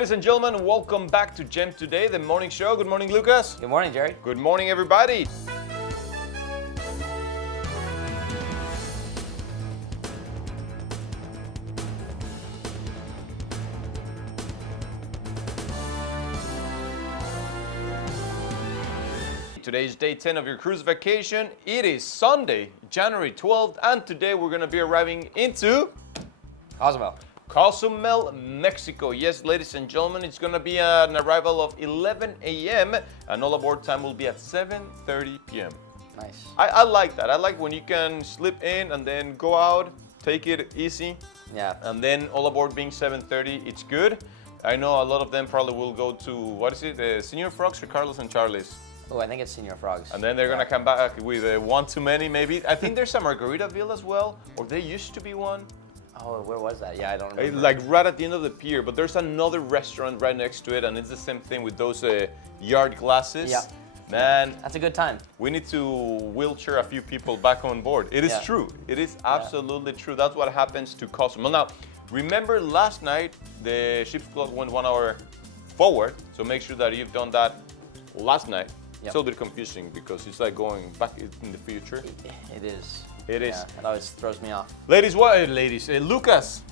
Ladies and gentlemen, welcome back to Gem Today, the morning show. Good morning, Lucas. Good morning, Jerry. Good morning, everybody. Today is day 10 of your cruise vacation. It is Sunday, January 12th, and today we're going to be arriving into Cozumel, Mexico. Yes, ladies and gentlemen, it's going to be an arrival of 11 a.m. and all aboard time will be at 7:30 p.m. Nice. I like that. I like when you can slip in and then go out, take it easy. Yeah. And then all aboard being 7:30, it's good. I know a lot of them probably will go to, what is it, Senior Frogs or Carlos and Charlie's? Oh, I think it's Senior Frogs. And then they're going to come back with one too many, maybe. I think there's a Margaritaville as well, or there used to be one. Oh, where was that? Yeah, I don't remember. Like right at the end of the pier, but there's another restaurant right next to it, and it's the same thing with those yard glasses. Yeah. Man, That's a good time. we need to wheelchair a few people back on board. It is Yeah. true. It is absolutely true. That's what happens to Cozumel. Now, remember last night, the ship's clock went 1 hour forward, so make sure that you've done that last night. Yep. It's a little bit confusing because it's like going back in the future. It is. It is. Yeah, it always throws me off. Ladies, Lucas,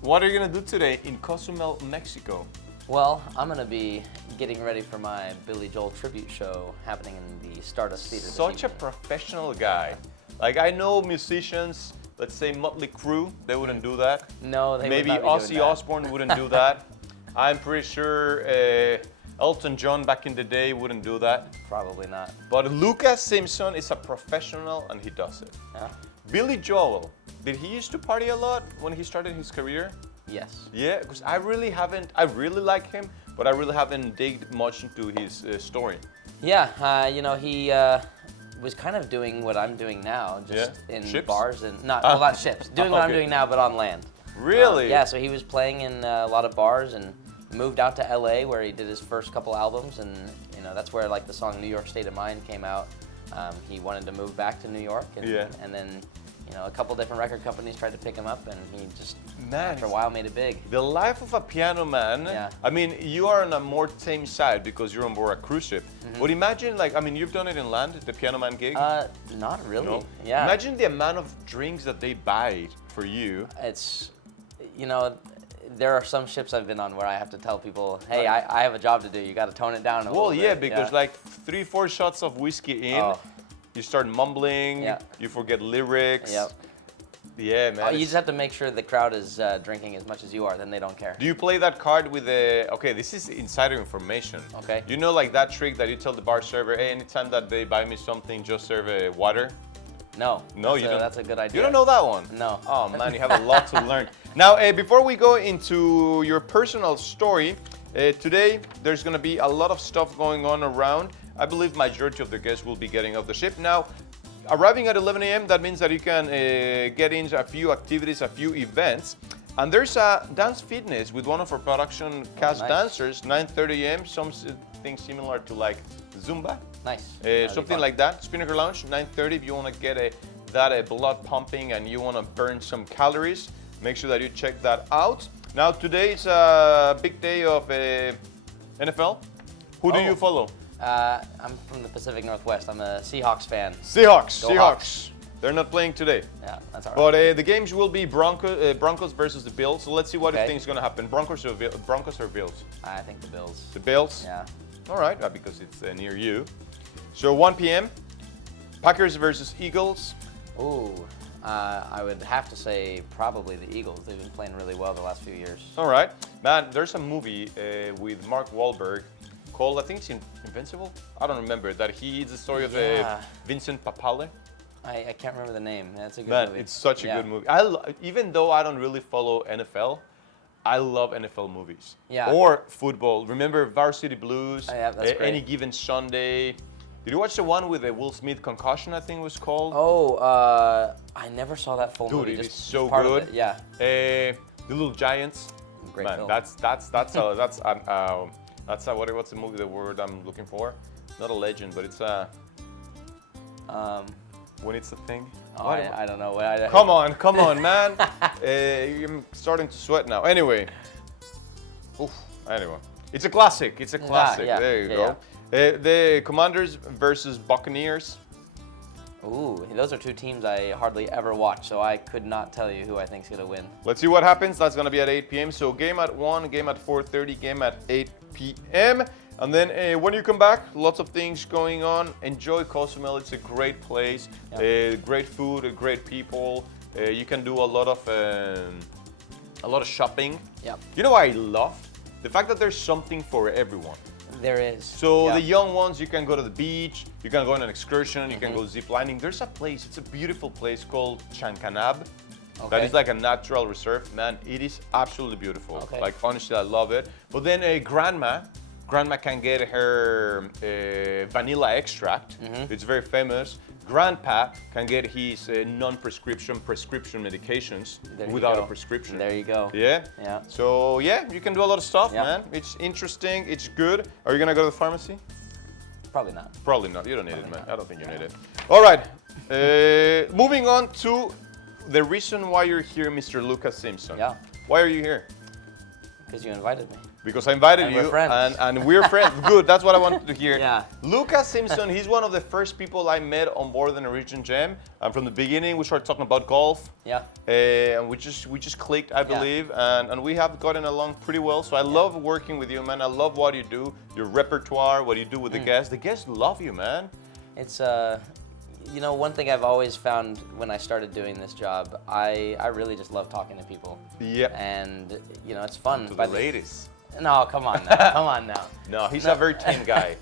what are you gonna do today in Cozumel, Mexico? Well, I'm going to be getting ready for my Billy Joel tribute show happening in the Stardust Theater. Such a professional guy. Like I know musicians, let's say Motley Crue, they wouldn't do that. No, they Maybe would not be doing Ozzy that. Osbourne wouldn't do that. I'm pretty sure Elton John back in the day wouldn't do that. Probably not. But Lucas Simpson is a professional and he does it. Yeah? Billy Joel, did he used to party a lot when he started his career? Yes. Yeah, because I really like him, but I really haven't digged much into his story. Yeah, he was kind of doing what I'm doing now, just in Ships? bars and not ships. Doing what I'm Okay. doing now, but on land. Really? Yeah, so he was playing in a lot of bars and moved out to LA where he did his first couple albums, and that's where like the song New York State of Mind came out. He wanted to move back to New York, and then a couple different record companies tried to pick him up, and he just after a while made it big. The life of a piano man. Yeah. I mean, you are on a more tame side because you're on board a cruise ship. But imagine, you've done it in land, the piano man gig. Not really. No? Yeah. Imagine the amount of drinks that they buy for you. It's, there are some ships I've been on where I have to tell people, hey, I have a job to do. You got to tone it down a little bit. Well, yeah, because like 3-4 shots of whiskey in, you start mumbling, you forget lyrics. Yep. Yeah, man. You just have to make sure the crowd is drinking as much as you are, then they don't care. Do you play that card with the, okay, this is insider information. Okay. You know like that trick that you tell the bar server, hey, anytime that they buy me something, just serve water? No. No, you don't. That's a good idea. You don't know that one? No. Oh man, you have a lot to learn. Now, before we go into your personal story, today there's going to be a lot of stuff going on around. I believe majority of the guests will be getting off the ship. Now, arriving at 11 a.m., that means that you can get into a few activities, a few events. And there's a dance fitness with one of our production cast dancers, 9:30 a.m., something similar to like Zumba. Nice. Something like that. Spinnaker Lounge, 9:30. If you want to get that blood pumping and you want to burn some calories, make sure that you check that out. Now, today is a big day of NFL. Who do you follow? I'm from the Pacific Northwest. I'm a Seahawks fan. Seahawks. Go Seahawks. Hawks. They're not playing today. Yeah, that's all right. But the games will be Broncos versus the Bills. So let's see what you think is going to happen. Broncos or Bills? I think the Bills. The Bills? Yeah. All right, because it's near you. So 1 p.m., Packers versus Eagles. Ooh, I would have to say probably the Eagles. They've been playing really well the last few years. All right. Man, there's a movie with Mark Wahlberg called, I think it's Invincible? I don't remember. That he is the story of Vincent Papale. I can't remember the name. That's a good movie. It's such a good movie. Even though I don't really follow NFL, I love NFL movies. Yeah. Or football. Remember Varsity Blues? Yeah, that's great. Any Given Sunday. Did you watch the one with the Will Smith concussion, I think it was called? Oh, I never saw that full movie. Dude, Just it's so part good. Of it. Yeah. The Little Giants. Great Man, film. What's the movie? The word I'm looking for? Not a legend, but it's when it's a thing. Oh, I don't know. Come on, man. I'm starting to sweat now. Anyway, Anyway, it's a classic. It's a classic. Yeah, There you yeah, go. The Commanders versus Buccaneers. Ooh, those are two teams I hardly ever watch, so I could not tell you who I think is going to win. Let's see what happens. That's going to be at 8 p.m. So game at 1, game at 4:30, game at 8 p.m. And then when you come back, lots of things going on. Enjoy Cozumel. It's a great place. Great food, great people. You can do a lot of shopping. Yep. You know what I love? The fact that there's something for everyone. There is. So the young ones, you can go to the beach, you can go on an excursion, you can go zip lining. There's a place, it's a beautiful place called Chancanab. Okay. That is like a natural reserve. Man, it is absolutely beautiful. Okay. Like, honestly, I love it. But then Grandma can get her vanilla extract. It's very famous. Grandpa can get his non-prescription medications without a prescription. There you go. Yeah? Yeah. So, yeah, you can do a lot of stuff, Yeah. man. It's interesting, it's good. Are you going to go to the pharmacy? Probably not. Probably not. You don't need it, man. I don't think you need it. All right. Moving on to the reason why you're here, Mr. Lucas Simpson. Yeah. Why are you here? Because you invited me. Because I invited And you, we're friends. and we're friends. Good, that's what I wanted to hear. Yeah. Lucas Simpson, he's one of the first people I met on board the Norwegian Jam. And from the beginning, we started talking about golf. Yeah. And we just clicked, I believe, and we have gotten along pretty well. So I love working with you, man. I love what you do, your repertoire, what you do with the guests. The guests love you, man. It's you know, one thing I've always found when I started doing this job, I really just love talking to people. Yeah. And you know, it's fun. To the ladies. No, come on now. Come on now. No, he's a very tame guy.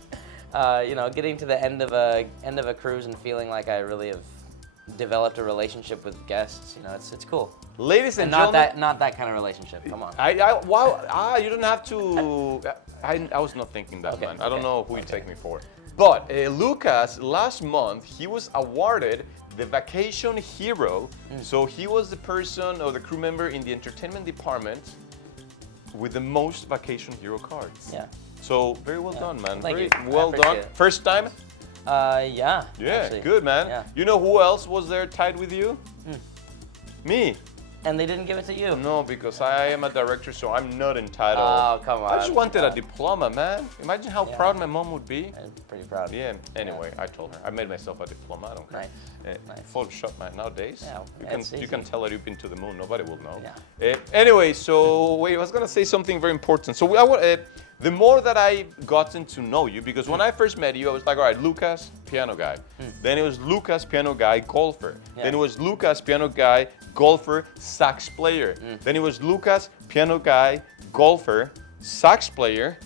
You know, getting to the end of a cruise and feeling like I really have developed a relationship with guests. You know, it's cool. Ladies and not gentlemen, not that kind of relationship. Come on. wow, you don't have to. I was not thinking that, Okay, man. I don't okay, know who you take me for. But Lucas, last month, he was awarded the Vacation Hero. So he was the person or the crew member in the entertainment department with the most Vacation Hero cards. Yeah. So very well done, man. Thank Very you. I well done. appreciate it. First time? Yeah. Yeah, actually. good, man. Yeah. You know who else was there tied with you? Me. And they didn't give it to you. No, because I am a director, so I'm not entitled. Oh, come on. I just wanted a diploma, man. Imagine how Yeah. proud my mom would be. I'm pretty proud. Yeah, anyway, I told her. I made myself a diploma, I don't care. Nice. Nice. Photoshop, man, nowadays. Yeah, you can tell that you've been to the moon, nobody will know. Yeah. Anyway, so wait, I was gonna say something very important. So the more that I gotten to know you, because when I first met you, I was like, all right, Lucas, piano guy. Then it was Lucas, piano guy, golfer. Yeah. Then it was Lucas, piano guy, golfer, sax player. Then it was Lucas, piano guy, golfer, sax player,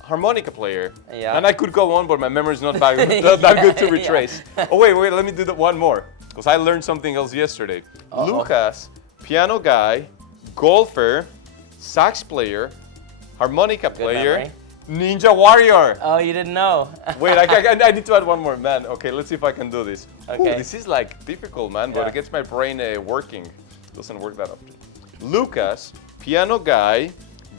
harmonica player. Yeah. And I could go on, but my memory is not that good to retrace. Oh, wait, let me do one more, because I learned something else yesterday. Lucas, piano guy, golfer, sax player, harmonica player, memory. ninja warrior. Oh, you didn't know. Wait, I need to add one more, man. Okay, let's see if I can do this. Okay. Ooh, this is like difficult, man, but Yeah. it gets my brain working. Doesn't work that often. Lucas, piano guy,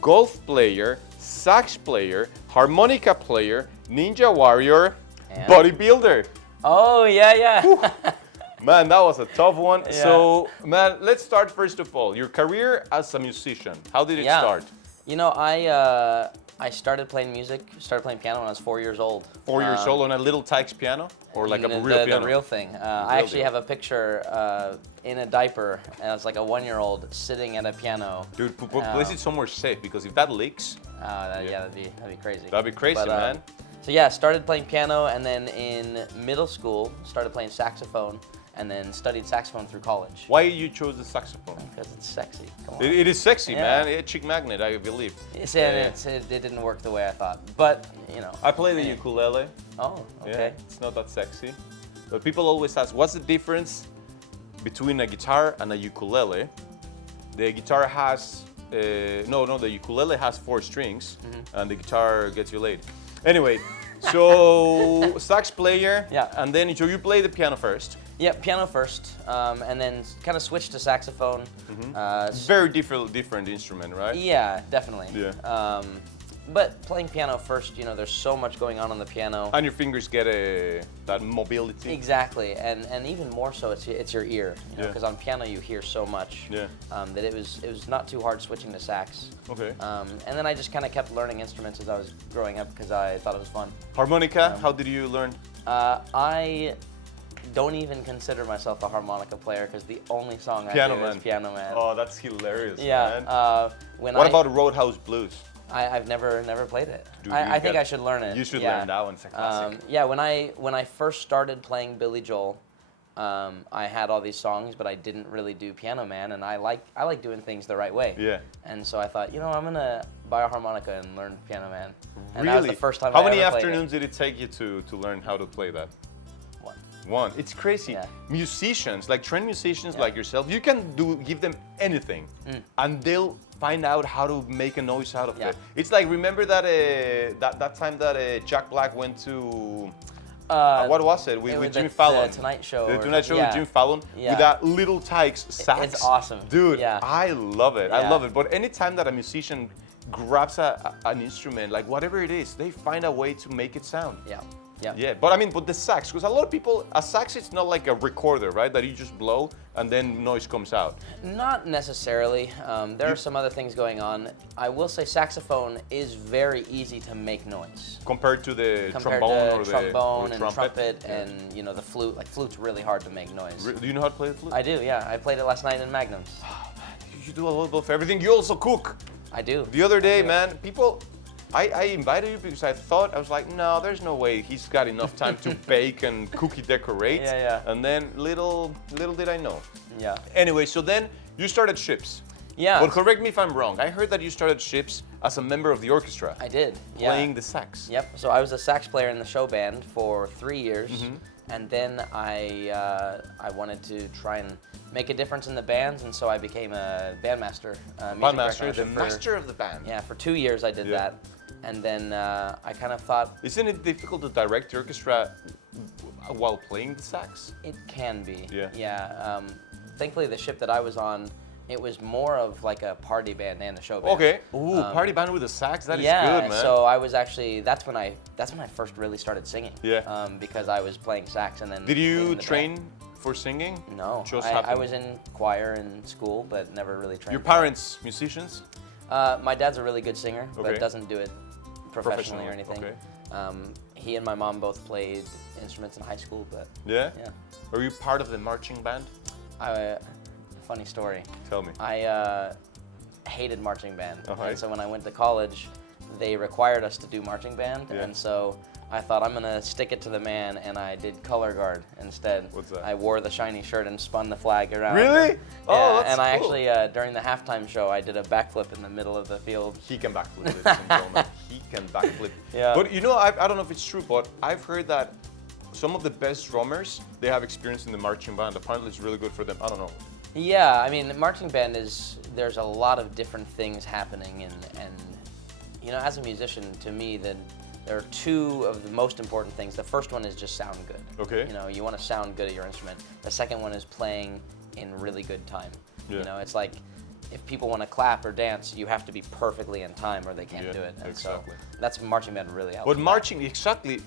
golf player, sax player, harmonica player, ninja warrior, And? bodybuilder. Oh, yeah. Man, that was a tough one. Yeah. So, man, let's start first of all. Your career as a musician. How did it start? You know, I started playing playing piano when I was 4 years old. 4 years old on a little Tykes piano, or like a real piano? The real thing. I actually have a picture in a diaper, and it's like a 1-year-old sitting at a piano. Dude, place it somewhere safe, because if that leaks, that'd be crazy. that'd be crazy, man. So yeah, started playing piano, and then in middle school started playing saxophone, and then studied saxophone through college. Why you chose the saxophone? Because it's sexy. Come on. It is sexy, Yeah. man. A chick magnet, I believe. It didn't work the way I thought, but you know. I play the ukulele. Oh, okay. Yeah, it's not that sexy. But people always ask, what's the difference between a guitar and a ukulele? The guitar has, the ukulele has 4 strings, and the guitar gets you laid. Anyway, so sax player, Yeah. and then so you play the piano first. Yeah, piano first, and then kind of switched to saxophone. Very different instrument, right? Yeah, definitely. Yeah. But playing piano first, there's so much going on the piano. And your fingers get that mobility. Exactly, and even more so, it's your ear, because on piano you hear so much that it was not too hard switching to sax. Okay. And then I just kind of kept learning instruments as I was growing up because I thought it was fun. Harmonica, how did you learn? I don't even consider myself a harmonica player because the only song I do is Piano Man. Oh, that's hilarious, yeah, man. What about Roadhouse Blues? I've never played it. Dude, I think I should learn it. You should learn that one. It's a classic. Yeah, when I first started playing Billy Joel, I had all these songs, but I didn't really do Piano Man, and I like doing things the right way. Yeah. And so I thought, I'm gonna buy a harmonica and learn Piano Man. And really? that was the first time. How many afternoons did it take you to learn how to play that? One. It's crazy. Yeah. Musicians, like trained musicians like yourself, you can give them anything, and they'll find out how to make a noise out of it. It's like, remember that that time that Jack Black went to what was it? With Jimmy Fallon. The Tonight Show. The Tonight Show with Jimmy Fallon with that little Tykes sax. It's awesome. Dude, I love it. Yeah. I love it. But anytime that a musician grabs an instrument, like whatever it is, they find a way to make it sound. Yeah. Yeah, but the sax, because a lot of people, a sax is not like a recorder, right? That you just blow and then noise comes out. Not necessarily. There are some other things going on. I will say saxophone is very easy to make noise. Compared to the trombone and trumpet. trumpet and the flute. Like flute's really hard to make noise. Do you know how to play the flute? I do, yeah. I played it last night in Magnums. Oh, man, you do a little bit of everything. You also cook. I do. The other day, man, I invited you because I was like, no, there's no way he's got enough time to bake and cookie decorate. Yeah. And then little did I know. Yeah. Anyway, so then you started Ships. Yeah. But correct me if I'm wrong. I heard that you started Ships as a member of the orchestra. I did. Playing the sax. Yep. So I was a sax player in the show band for 3 years, and then I wanted to try and make a difference in the bands, and so I became a bandmaster. Bandmaster, the master of the band. Yeah. For 2 years I did that. And then I kind of thought... Isn't it difficult to direct the orchestra while playing the sax? It can be. Yeah. Yeah. Thankfully, the ship that I was on, it was more of like a party band and a show band. Okay. Ooh, party band with a sax? That is good, man. So I was actually... That's when I first really started singing. Yeah. Because I was playing sax and then... Did you train for singing? No. I was in choir in school, but never really trained. Your parents, musicians? My dad's a really good singer, but doesn't do it professionally or anything. Okay. He and my mom both played instruments in high school, but yeah. Yeah. Were you part of the marching band? Funny story. Tell me. I hated marching band, Okay. and so when I went to college, they required us to do marching band, and so I thought I'm gonna stick it to the man, and I did color guard instead. What's that? I wore the shiny shirt and spun the flag around. Really? Yeah, Oh, that's and I cool. actually during the halftime show I did a backflip in the middle of the field. He can backflip, ladies and gentlemen. He can backflip. Yeah. But I don't know if it's true, but I've heard that some of the best drummers, they have experience in the marching band. Apparently it's really good for them. I don't know. Yeah, I mean, the marching band there's a lot of different things happening, and as a musician, to me, then there are two of the most important things. The first one is just sound good. Okay. You want to sound good at your instrument. The second one is playing in really good time. Yeah. It's like if people want to clap or dance, you have to be perfectly in time or they can't do it. And exactly. so that's marching band really helps. But marching, exactly.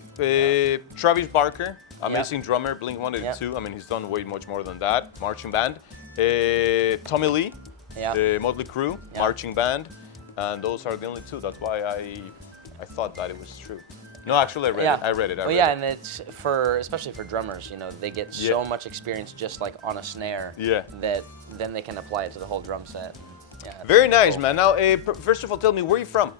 Travis Barker, amazing Yeah. drummer, Blink-182. Yeah. I mean, he's done way much more than that. Marching band. Tommy Lee, Yeah. the Motley Crue, Yeah. marching band. And those are the only two. That's why I thought that it was true. No, actually, I read it. And it's especially for drummers, they get so much experience just like on a snare that then they can apply it to the whole drum set. Yeah, Very nice, cool. man. Now, first of all, tell me, where are you from?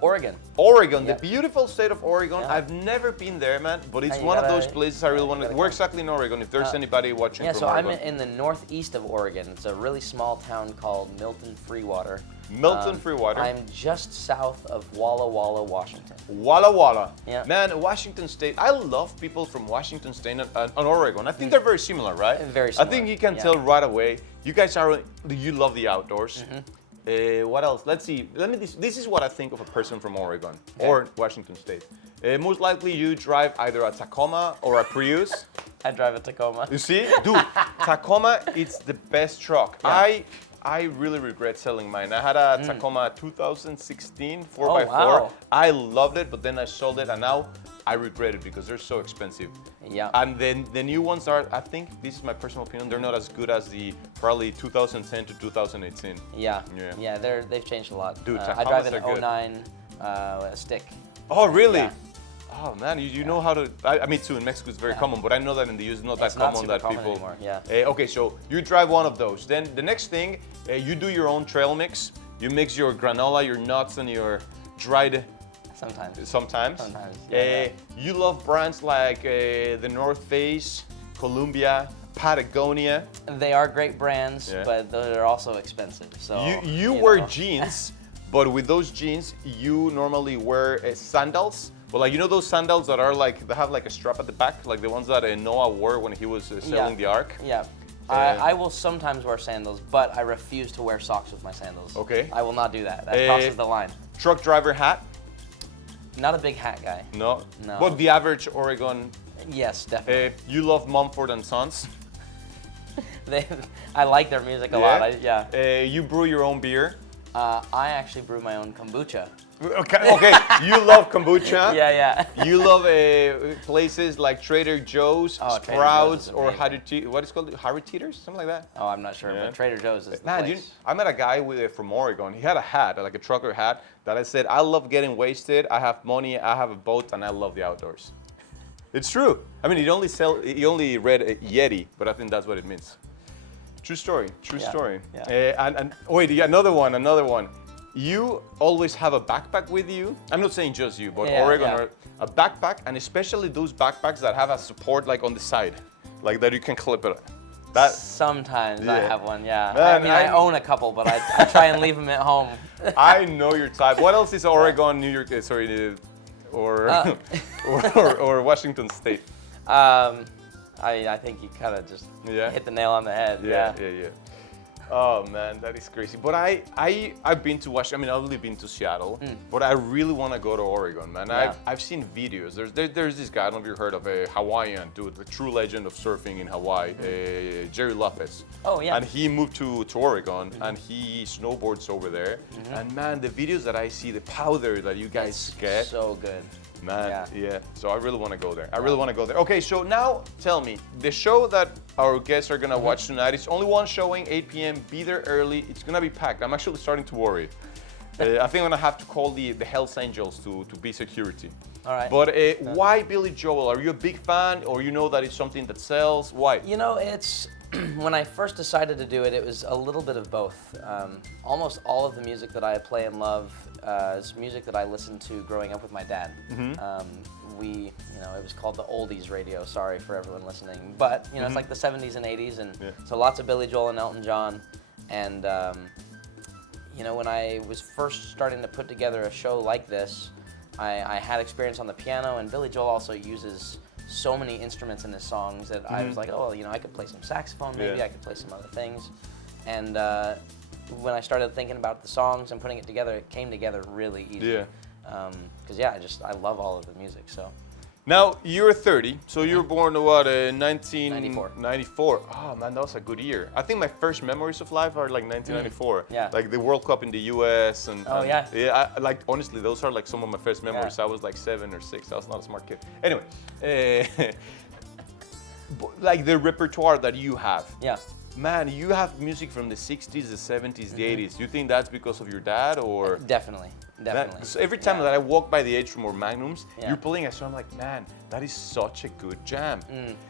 Oregon. Oregon, Yeah. the beautiful state of Oregon. Yeah. I've never been there, man, but it's You one of gotta- those places I really want to. gotta Where come. exactly in Oregon? If there's anybody watching Yeah, from so I'm Oregon. in the northeast of Oregon. It's a really small town called Milton Freewater. Milton Freewater. I'm just south of Walla Walla, Washington. Walla Walla. Yeah. Man, Washington State. I love people from Washington State and Oregon. I think they're very similar, right? Very I similar, think you can yeah. tell right away. You guys you love the outdoors. What else? Let's see. This is what I think of a person from Oregon or Washington State. Most likely you drive either a Tacoma or a Prius. I drive a Tacoma. You see? Dude, Tacoma, it's the best truck. Yeah. I really regret selling mine. I had a Tacoma 2016 4x4. Oh, wow. I loved it, but then I sold it, and now I regret it because they're so expensive. Yeah. And then the new ones are, I think, this is my personal opinion, they're not as good as the probably 2010 to 2018. Yeah. Yeah. Yeah, they've changed a lot. Dude, I drive Tacomas an are good. 09 stick. Oh, really? Yeah. Oh man, you know how to. I mean, too in Mexico it's very common, but I know that in the US it's not It's that not common super that common people. anymore, yeah. Okay, so you drive one of those. Then the next thing, you do your own trail mix. You mix your granola, your nuts, and your dried. Sometimes. Sometimes. Yeah. You love brands like the North Face, Columbia, Patagonia. They are great brands, Yeah. but they're also expensive. So You wear jeans, but with those jeans, you normally wear sandals. But like, you know those sandals that are like, they have like a strap at the back, like the ones that Noah wore when he was sailing the Ark? Yeah. I will sometimes wear sandals, but I refuse to wear socks with my sandals. Okay. I will not do that. That crosses the line. Truck driver hat? Not a big hat guy. No. No. But the average Oregon, Yes, definitely. you love Mumford and Sons? I like their music a lot. You brew your own beer? I actually brew my own kombucha. Okay, you love kombucha? Yeah. You love places like Trader Joe's, Oh, Trader Joe's Sprouts, is or amazing. what is it called? Harry Teeter's? Something like that? Oh, I'm not sure, Yeah. but Trader Joe's is the Man, place. I met a guy from Oregon. He had a hat, like a trucker hat, that I said, I love getting wasted, I have money, I have a boat, and I love the outdoors. It's true. I mean, he only read Yeti, but I think that's what it means. True story, true Yeah. story. Yeah. And wait, yeah, another one. You always have a backpack with you. I'm not saying just you, but Yeah, Oregon, yeah. or a backpack, and especially those backpacks that have a support like on the side, like that you can clip it. Sometimes I Yeah. have one, yeah. Man, I mean, I own a couple, but I try and leave them at home. I know your type. What else is Oregon, New York, or or Washington State? I think you kind of just Yeah. hit the nail on the head. Yeah. Oh man, that is crazy. But I've been to Washington. I mean, I've only been to Seattle, but I really want to go to Oregon, man. Yeah. I've seen videos. There's this guy. I don't know if you heard of a Hawaiian dude, the true legend of surfing in Hawaii, Jerry Lopez. Oh, yeah. And he moved to Oregon and he snowboards over there. And man, the videos that I see, the powder that you guys get. So good. Man, yeah. So I really want to go there. Okay, so now tell me, the show that our guests are gonna watch tonight, it's only one showing, 8 p.m. Be there early. It's gonna be packed. I'm actually starting to worry. I think I'm gonna have to call the Hells Angels to be security. All right. But why Billy Joel? Are you a big fan, or you know that it's something that sells? Why? You know, it's when I first decided to do it, it was a little bit of both. Almost all of the music that I play and love is music that I listened to growing up with my dad. It was called the oldies radio. Sorry for everyone listening, but it's like the 70s and 80s, and so lots of Billy Joel and Elton John. And when I was first starting to put together a show like this, I had experience on the piano, and Billy Joel also uses so many instruments in his songs that I was like, oh, I could play some saxophone, maybe I could play some other things. And when I started thinking about the songs and putting it together, it came together really easy. Yeah. Because I love all of the music. So. Now, you're 30, so you were born in what, 1994? 94. Oh man, that was a good year. I think my first memories of life are like 1994. Yeah. Like the World Cup in the US and Oh, yeah. Yeah, honestly, those are like some of my first memories. Yeah. I was like 7 or 6. I was not a smart kid. Anyway, like the repertoire that you have. Yeah. Man, you have music from the 60s, the 70s, the 80s. Do you think that's because of your dad or? Definitely. So every time that I walk by the Atrium or Magnums, Yeah. you're playing a song, I'm like, man, that is such a good jam.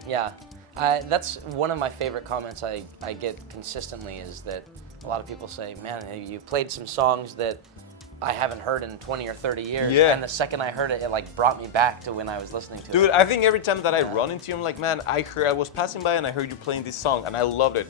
Yeah. That's one of my favorite comments I get consistently is that a lot of people say, man, you played some songs that I haven't heard in 20 or 30 years. Yeah. And the second I heard it, it like brought me back to when I was listening to it. Dude, I think every time that I run into you, I'm like, man, I was passing by and I heard you playing this song and I loved it.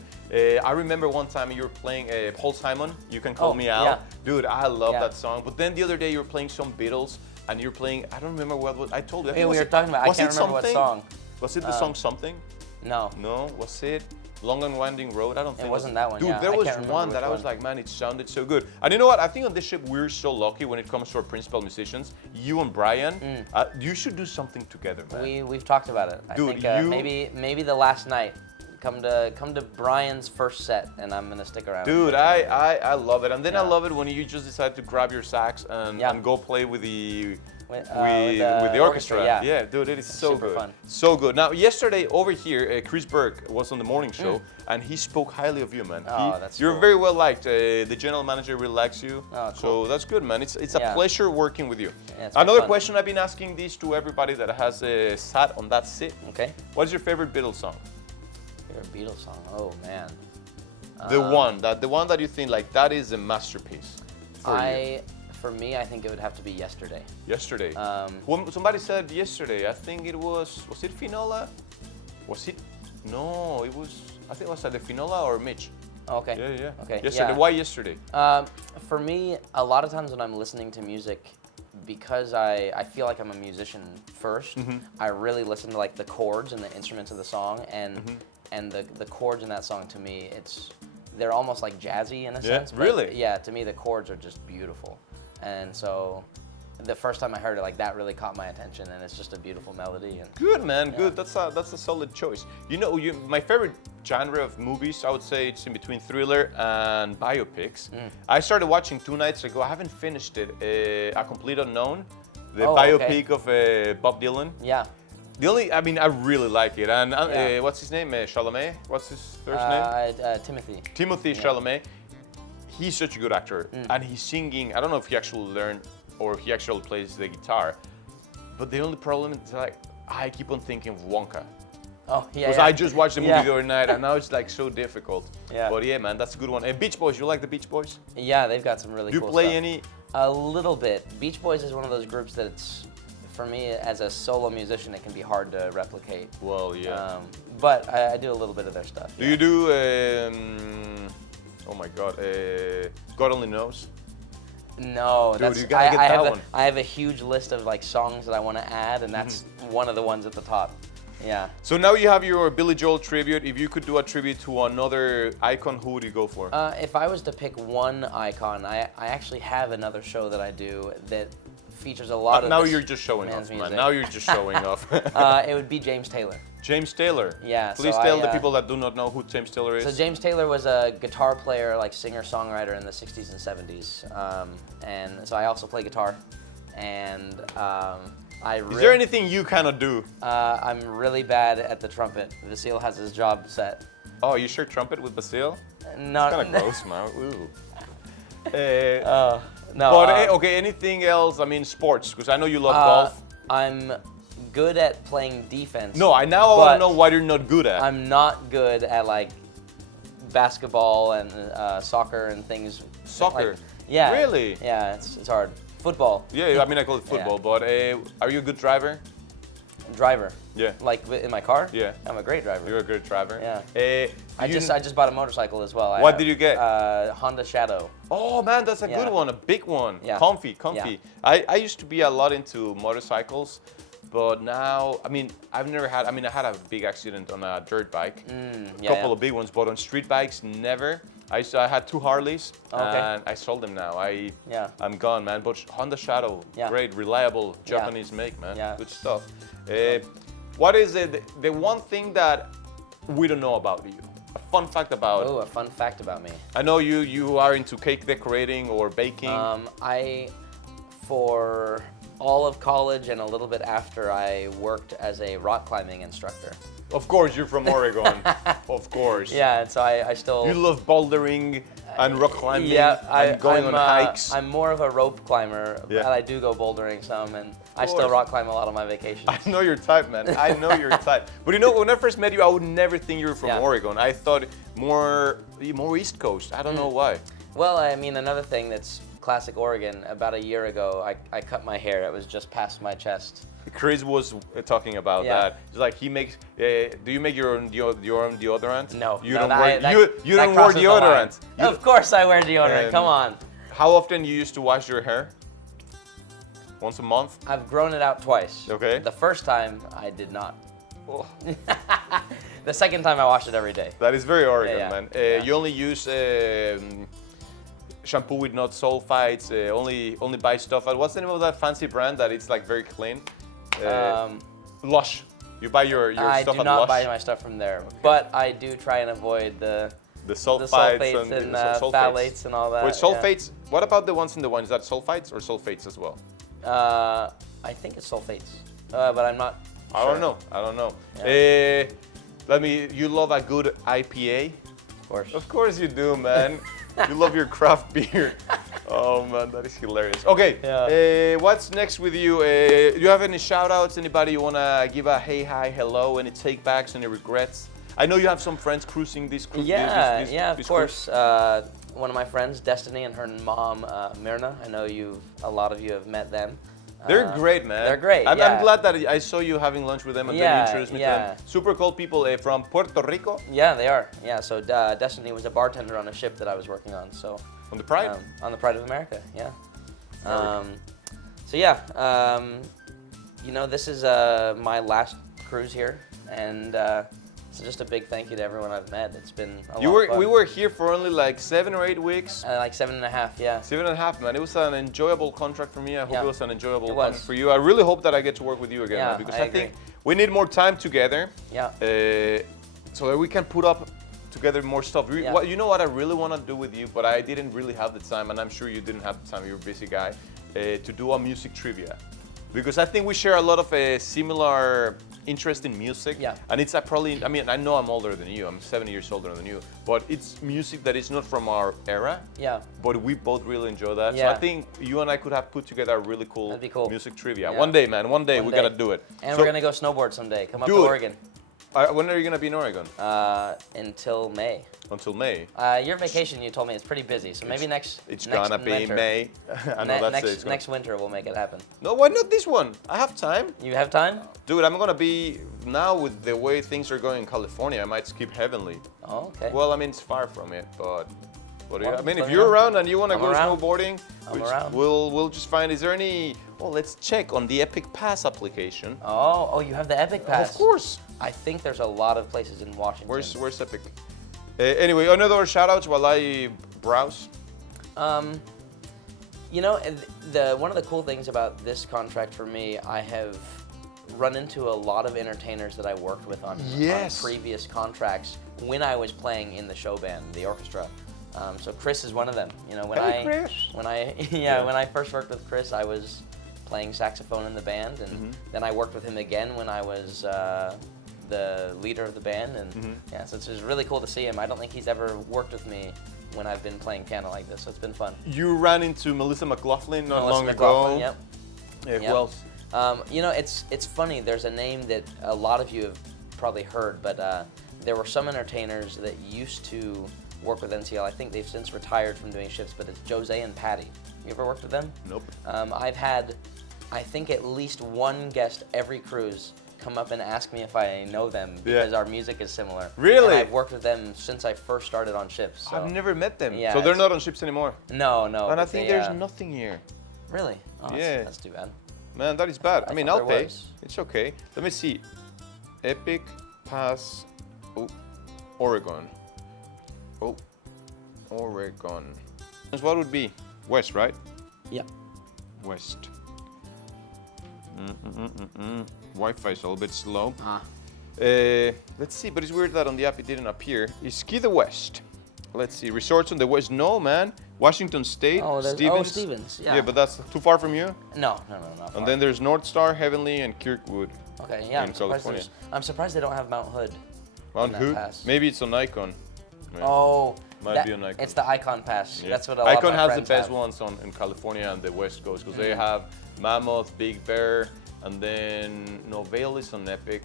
I remember one time you were playing Paul Simon, You Can Call Me Out. yeah. Dude, I love Yeah. that song. But then the other day you were playing some Beatles and you're playing, I don't remember what was, I told you. I think Yeah, we was were it- talking about, I was can't it remember what something? song. Was it the song Something? No. No, was it Long and Winding Road? I don't think It wasn't that one, Dude, yeah. there I was can't remember one which that I was one. like, man, it sounded so good. And you know what? I think on this ship we're so lucky when it comes to our principal musicians. You and Brian, you should do something together, man. We've talked about it. I Dude, think you- maybe the last night come to Brian's first set, and I'm gonna stick around. Dude, I love it, and then I Yeah. love it when you just decide to grab your sax and, Yeah. and go play with the With the orchestra. yeah. Dude, it is so super good. fun. So good. Now, yesterday over here, Chris Berg was on the morning show, and he spoke highly of you, man. Oh, that's you're cool. very well liked. The general manager really likes you. Oh, So cool. that's good, man. It's a Yeah. pleasure working with you. Yeah, it's been Another fun. question I've been asking this to everybody that has sat on that seat. Okay. What is your favorite Beatles song? Favorite Beatles song? Oh man. The one that you think like that is a masterpiece for you. For me, I think it would have to be Yesterday. Yesterday. Um, Somebody said yesterday. I think it was it Finola? Was it? No, it was. I think it was either Finola or Mitch. Okay. Yeah. Okay. Yesterday. Yeah. Why yesterday? For me, a lot of times when I'm listening to music, because I feel like I'm a musician first, I really listen to like the chords and the instruments of the song, and the chords in that song to me, they're almost like jazzy in a sense. But really? yeah, to me the chords are just beautiful, and so the first time I heard it, like that really caught my attention, and it's just a beautiful melody. And Good, man. Good. That's a solid choice. You know, my favorite genre of movies, I would say it's in between thriller and biopics. I started watching 2 nights ago. I haven't finished it. A Complete Unknown, the Oh, biopic of Bob Dylan. yeah. I really like it. And Yeah. what's his name? Chalamet? What's his first name? Timothy. Timothy Chalamet. He's such a good actor, and he's singing. I don't know if he actually learned or if he actually plays the guitar, but the only problem is like I keep on thinking of Wonka. Oh yeah. Because yeah. I just watched the movie Yeah. the other night, and now it's like so difficult. Yeah. But yeah, man, that's a good one. And Beach Boys, you like the Beach Boys? Yeah, they've got some really Do you cool play stuff. any? A little bit. Beach Boys is one of those groups that for me, as a solo musician, it can be hard to replicate. Well, yeah. But I do a little bit of their stuff. Do you do? Oh my God, God only knows. No, Dude, that's you gotta get I that have one. I have a huge list of like songs that I want to add, and that's one of the ones at the top. Yeah. So now you have your Billy Joel tribute. If you could do a tribute to another icon, who would you go for? If I was to pick one icon, I actually have another show that I do that features a lot of. Now this you're just showing man's off, man. music. Now you're just showing off. It would be James Taylor. James Taylor. Yeah, Please so tell I, the people that do not know who James Taylor is. So James Taylor was a guitar player, like singer-songwriter in the 60s and 70s, and so I also play guitar, and Is there anything you cannot do? I'm really bad at the trumpet. Vasile has his job set. Oh, you share trumpet with Basile? Not Kind of gross, man. Ooh. no. But okay, anything else? I mean, sports, because I know you love golf. I'm good at playing defense. No, I want but to know what you're not good at. I'm not good at like basketball and soccer and things. Soccer? Like, yeah. Really? Yeah, it's hard. Football. Yeah, I mean, I call it football, but are you a good driver? Driver. Yeah. Like in my car? Yeah. I'm a great driver. You're a good driver? Yeah. I just bought a motorcycle as well. What did you get? Honda Shadow. Oh man, that's a Yeah. good one, a big one. Yeah. Comfy. Yeah. I used to be a lot into motorcycles, but now, I mean, I had a big accident on a dirt bike, a couple of big ones, but on street bikes, never. I had 2 Harleys, Okay. and I sold them now. Yeah. I'm gone, man. But Honda Shadow, Yeah. great, reliable Yeah. Japanese make, man. Yeah. Good stuff. What is the one thing that we don't know about you? A fun fact about. Oh, a fun fact about me. I know you are into cake decorating or baking. For all of college and a little bit after, I worked as a rock climbing instructor. Of course, you're from Oregon. Of course. Yeah, and so I still. You love bouldering and rock climbing Yeah, and going on hikes. I'm more of a rope climber, Yeah. and I do go bouldering some, and I still course. rock climb a lot on my vacations. I know your type, man. I know your type. But you know, when I first met you, I would never think you were from Yeah. Oregon. I thought more East Coast. I don't know why. Well, I mean, another thing that's classic Oregon, about a year ago, I cut my hair. It was just past my chest. Chris was talking about Yeah. that. It's like he makes. Do you make your own deodorant? No, You no, don't that- wear. that- you that don't wear crosses the line. deodorant. You Of course I wear deodorant, come on. How often you used to wash your hair? Once a month. I've grown it out twice. Okay. The first time, I did not. Oh, The second time, I washed it every day. that is very Oregon, Yeah, yeah. man. Yeah. You only use shampoo with no sulfites. Only buy stuff. What's the name of that fancy brand that it's like very clean? Lush. You buy your stuff I do at not Lush? buy my stuff from there, but I do try and avoid the sulfites and sulfates. phthalates and all that. Wait, sulfates, what about the ones in the wine? Is that sulfites or sulfates as well? I think it's sulfates, but I'm not sure. I don't know. Yeah. You love a good IPA? Of course. Of course you do, man. You love your craft beer. Oh man, that is hilarious. Okay, Yeah. What's next with you? Do you have any shout outs? Anybody you want to give a hey, hi, hello? Any take backs, any regrets? I know you have some friends cruising this cruise. Yeah, of course. One of my friends, Destiny, and her mom, Myrna. I know a lot of you have met them. They're great, man. They're great. I'm yeah. glad that I saw you having lunch with them and then you introduced me to them. Super cool people from Puerto Rico. Yeah, they are. Yeah, so Destiny was a bartender on a ship that I was working on. So on the Pride. On the Pride of America. Yeah. So yeah, this is my last cruise here, and so just a big thank you to everyone I've met. It's been a lot of fun. We were here for only like 7 or 8 weeks. Like 7.5, yeah. 7.5, man. It was an enjoyable contract for me. I hope it was an enjoyable one for you. I really hope that I get to work with you again, man, because I think we need more time together. Yeah. So that we can put up together more stuff. You know what I really want to do with you, but I didn't really have the time, and I'm sure you didn't have the time. You're a busy guy. To do a music trivia, because I think we share a lot of similar interest in music. Yeah. And it's probably, I mean, I know I'm older than you. I'm 7 years older than you, but it's music that is not from our era. Yeah. But we both really enjoy that. Yeah. So I think you and I could have put together a really cool, music trivia. Yeah. One day, man. One day we gotta do it. And we're gonna go snowboard someday. Come up to Oregon. When are you gonna be in Oregon? Until May. Until May. Your vacation, you told me, is pretty busy. So maybe next. It's gonna be winter. May. I know that's it. Next winter we'll make it happen. No, why not this one? I have time. You have time? Dude, I'm gonna be now with the way things are going in California. I might skip Heavenly. Oh, okay. Well, I mean it's far from it, but I mean if you're around and you wanna go snowboarding, we'll just find. Is there any? Oh, let's check on the Epic Pass application. Oh, you have the Epic Pass. Of course. I think there's a lot of places in Washington. Where's Epic? Anyway, another shout outs while I browse. One of the cool things about this contract for me, I have run into a lot of entertainers that I worked with on previous contracts when I was playing in the show band, the orchestra. So Chris is one of them. When I first worked with Chris, I was playing saxophone in the band, and then I worked with him again when I was the leader of the band, and so it's just really cool to see him. I don't think he's ever worked with me when I've been playing piano like this, so it's been fun. You ran into Melissa McLaughlin not long ago. Yep. Yeah, who else? It's funny. There's a name that a lot of you have probably heard, but there were some entertainers that used to work with NCL. I think they've since retired from doing shifts, but it's Jose and Patty. You ever worked with them? Nope. I've had, I think, at least one guest every cruise come up and ask me if I know them because our music is similar. Really? And I've worked with them since I first started on ships. So. I've never met them. Yeah, so they're not on ships anymore? No. And I think there's nothing here. Really? Oh, yeah. That's too bad. Man, that is bad. I mean, I'll pay. Was. It's okay. Let me see. Epic Pass. Oh, Oregon. Oh, Oregon. What would be? West, right? Yeah. West. Wi-Fi is a little bit slow. Let's see, but it's weird that on the app it didn't appear. Is Ski the West? Let's see. Resorts on the West? No, man. Washington State. Stevens. Yeah. Yeah, but that's too far from you. No. And then there's North Star, Heavenly, and Kirkwood. Okay, yeah. In California. I'm surprised they don't have Mount Hood. Mount Hood? Maybe it's on Icon. Yeah. Oh. Might be on Icon. It's the Icon Pass. Yeah. That's what a lot Icon of my has friends the best have. ones in California and the West Coast because they have Mammoth, Big Bear, and then Vail is on Epic.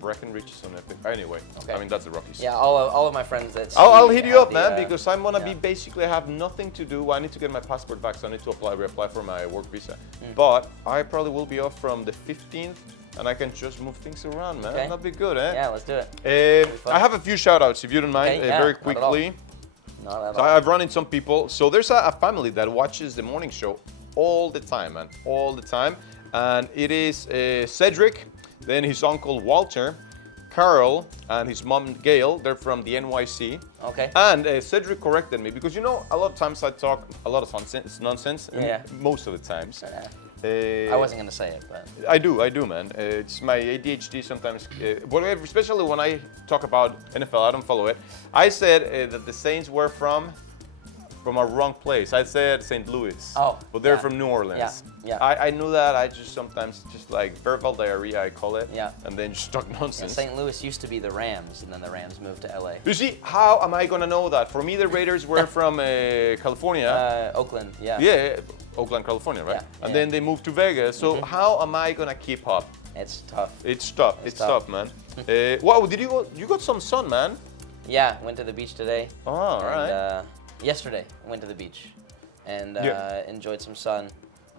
Breckenridge is on Epic. Anyway, I mean that's the Rockies. Yeah, all of my friends that. I'll hit you up, man, because I'm gonna be basically I have nothing to do. I need to get my passport back, so I need to reapply for my work visa. But I probably will be off from the 15th, and I can just move things around, man. That'd be good, eh? Yeah, let's do it. I have a few shout-outs, if you don't mind, very quickly. Not at all. So I've run into some people. So there's a family that watches the morning show all the time, man, all the time, and it is Cedric. Then his uncle Walter, Carl, and his mom Gail. They're from the NYC. Okay. And Cedric corrected me because a lot of times I talk a lot of nonsense. Yeah. Most of the times. I wasn't gonna say it, but I do, man. It's my ADHD sometimes. Especially when I talk about NFL, I don't follow it. I said that the Saints were from a wrong place. I said St. Louis. Oh, but they're yeah. from New Orleans. Yeah. I knew that. I just sometimes just like verbal diarrhea, I call it. Yeah. And then just talk Yeah, nonsense. St. Louis used to be the Rams, and then the Rams moved to LA. You see, how am I gonna know that? For me, the Raiders were from California. Oakland, yeah. Yeah, Oakland, California, right? Yeah, And yeah. then they moved to Vegas. So how am I gonna keep up? It's tough. It's tough. It's tough, man. Wow, did you go? You got some sun, man. Yeah, went to the beach today. Oh, all right. Yesterday, went to the beach and Yeah. enjoyed some sun.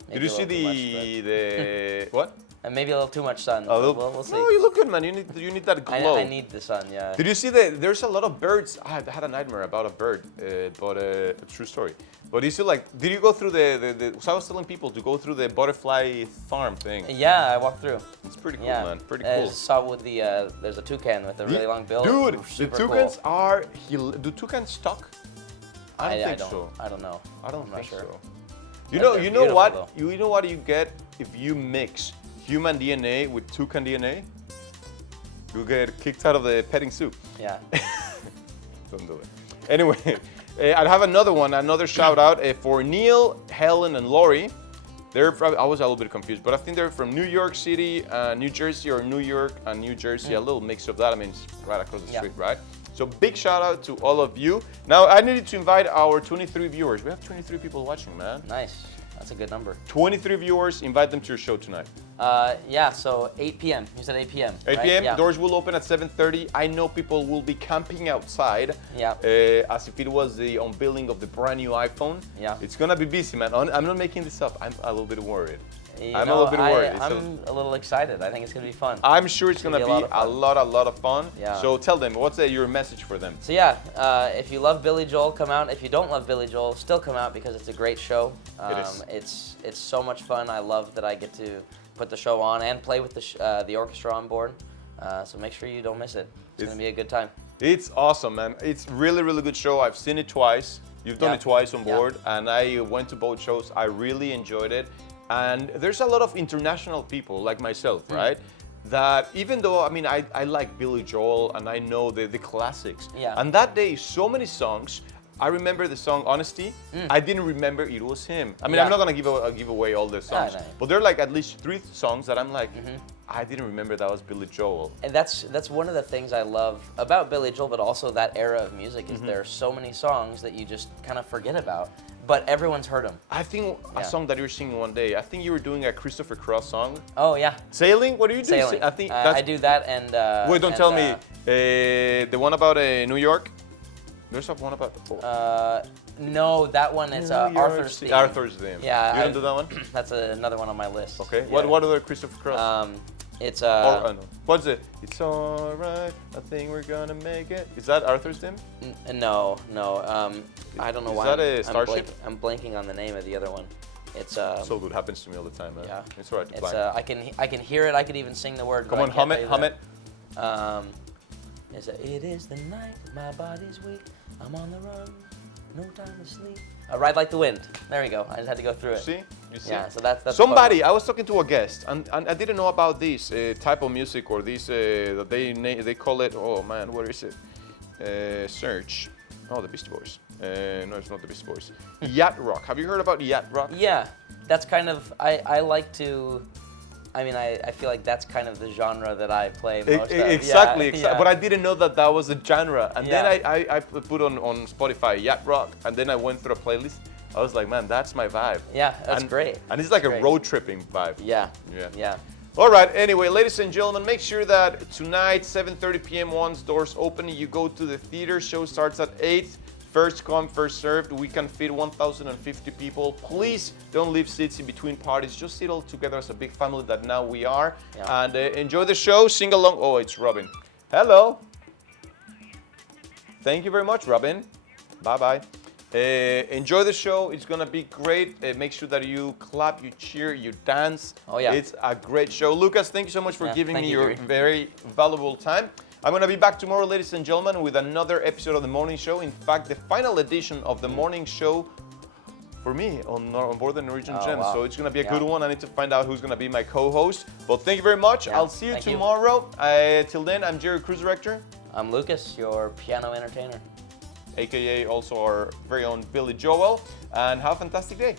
Did Maybe you a see little too much, the what? and maybe a little too much sun. A little- We'll see. No, you look good, man. You need that glow. I need the sun, yeah. Did you see that? There's a lot of birds. I had a nightmare about a bird, but a true story. But you see, like, did you go through the? So I was telling people to go through the butterfly farm thing. Yeah, I walked through. It's pretty cool, Yeah, man. Pretty I cool. saw with the there's a toucan with a really long bill. Dude, the Super toucans cool. are. Do toucans talk? I don't think so. I don't know. I don't I'm not think sure. so. They're You know beautiful, what? though. You know what you get if you mix human DNA with toucan DNA? You get kicked out of the petting zoo. Yeah. Don't do it. Anyway, I have another shout out for Neil, Helen, and Lori. They're from, I was a little bit confused, but I think they're from New York City, New Jersey, or New York and New Jersey. A little mix of that. I mean, it's right across the Yeah. street, right? So big shout out to all of you. Now I needed to invite our 23 viewers. We have 23 people watching, man. Nice. That's a good number. 23 viewers. Invite them to your show tonight. Yeah, so 8 p.m. You said 8 p.m. 8 right? p.m. Yeah. Doors will open at 7:30. I know people will be camping outside. Yeah. As if it was the unveiling of the brand new iPhone. Yeah. It's gonna be busy, man. I'm not making this up. I'm a little bit worried. You I'm a know, little bit worried. I'm a little excited. I think it's gonna be fun. I'm sure it's gonna be a lot of fun. Yeah. So tell them, what's your message for them? So yeah, if you love Billy Joel, come out. If you don't love Billy Joel, still come out because it's a great show. It is. It's so much fun. I love that I get to put the show on and play with the orchestra on board. So make sure you don't miss it. It's gonna be a good time. It's awesome, man. It's really good show. I've seen it twice. You've done Yeah. it twice on Yeah. board, and I went to both shows. I really enjoyed it. And there's a lot of international people like myself, right? That even though, I mean, I like Billy Joel and I know the classics. Yeah. And that day, so many songs. I remember the song Honesty. I didn't remember it was him. I mean, Yeah. I'm not gonna give away all the songs, no. but there are like at least 3 songs that I'm like, I didn't remember that was Billy Joel. And that's one of the things I love about Billy Joel, but also that era of music is there are so many songs that you just kind of forget about, but everyone's heard them. I think a Yeah. song that you were singing one day. I think you were doing a Christopher Cross song. Oh yeah, Sailing? What do you do? Sailing. I think I do that and. Wait, don't and, tell me. The one about New York. There's one about. No, that one it's New York Arthur's City. theme. Arthur's theme. Yeah, You don't do that one? That's another one on my list. Okay. Yeah. What other Christopher Cross? It's No. What's it? It's alright. I think we're gonna make it. Is that Arthur's theme? no. I don't know Is why. that a I'm Starship? I'm blanking on the name of the other one. It's So good. Happens to me all the time, man. yeah. It's alright to It's blank. I can hear it. I could even sing the word. Come but on, I can't hum tell it. you that. It's it is the night, my body's weak, I'm on the run, no time to sleep. Ride like the wind. There we go. I just had to go through it. You see? Yeah, so that's Somebody, I was talking to a guest, and I didn't know about this type of music or this that they call it. Oh man, what is it? Search. Oh, the Beastie Boys. No, it's not the Beastie Boys. Yacht rock. Have you heard about yacht rock? Yeah, that's kind of I like to. I mean, I feel like that's kind of the genre that I play most of. Exactly. Yeah. But I didn't know that was a genre. And Yeah. then I put on Spotify yacht rock, and then I went through a playlist. I was like, man, that's my vibe. Yeah, that's great. And it's like Great. a road tripping vibe. Yeah. Yeah. Yeah. All right. Anyway, ladies and gentlemen, make sure that tonight, 7:30 p.m. once doors open, you go to the theater. Show starts at 8. First come, first served. We can fit 1,050 people. Please don't leave seats in between parties. Just sit all together as a big family that now we are. Yeah. And enjoy the show. Sing along. Oh, it's Robin. Hello. Thank you very much, Robin. Bye-bye. Enjoy the show. It's going to be great. Make sure that you clap, you cheer, you dance. Oh, yeah. It's a great show. Lucas, thank you so much for Yeah, giving thank me you, your Yuri. very valuable time. I'm going to be back tomorrow, ladies and gentlemen, with another episode of The Morning Show. In fact, the final edition of The Morning Show for me on board the Norwegian Oh, Gem. wow. So it's going to be a Yeah. good one. I need to find out who's going to be my co-host. But thank you very much. Yeah, I'll see you thank you. tomorrow. Till then, I'm Jerry, cruise director, I'm Lucas, your piano entertainer. aka also our very own Billy Joel. And have a fantastic day.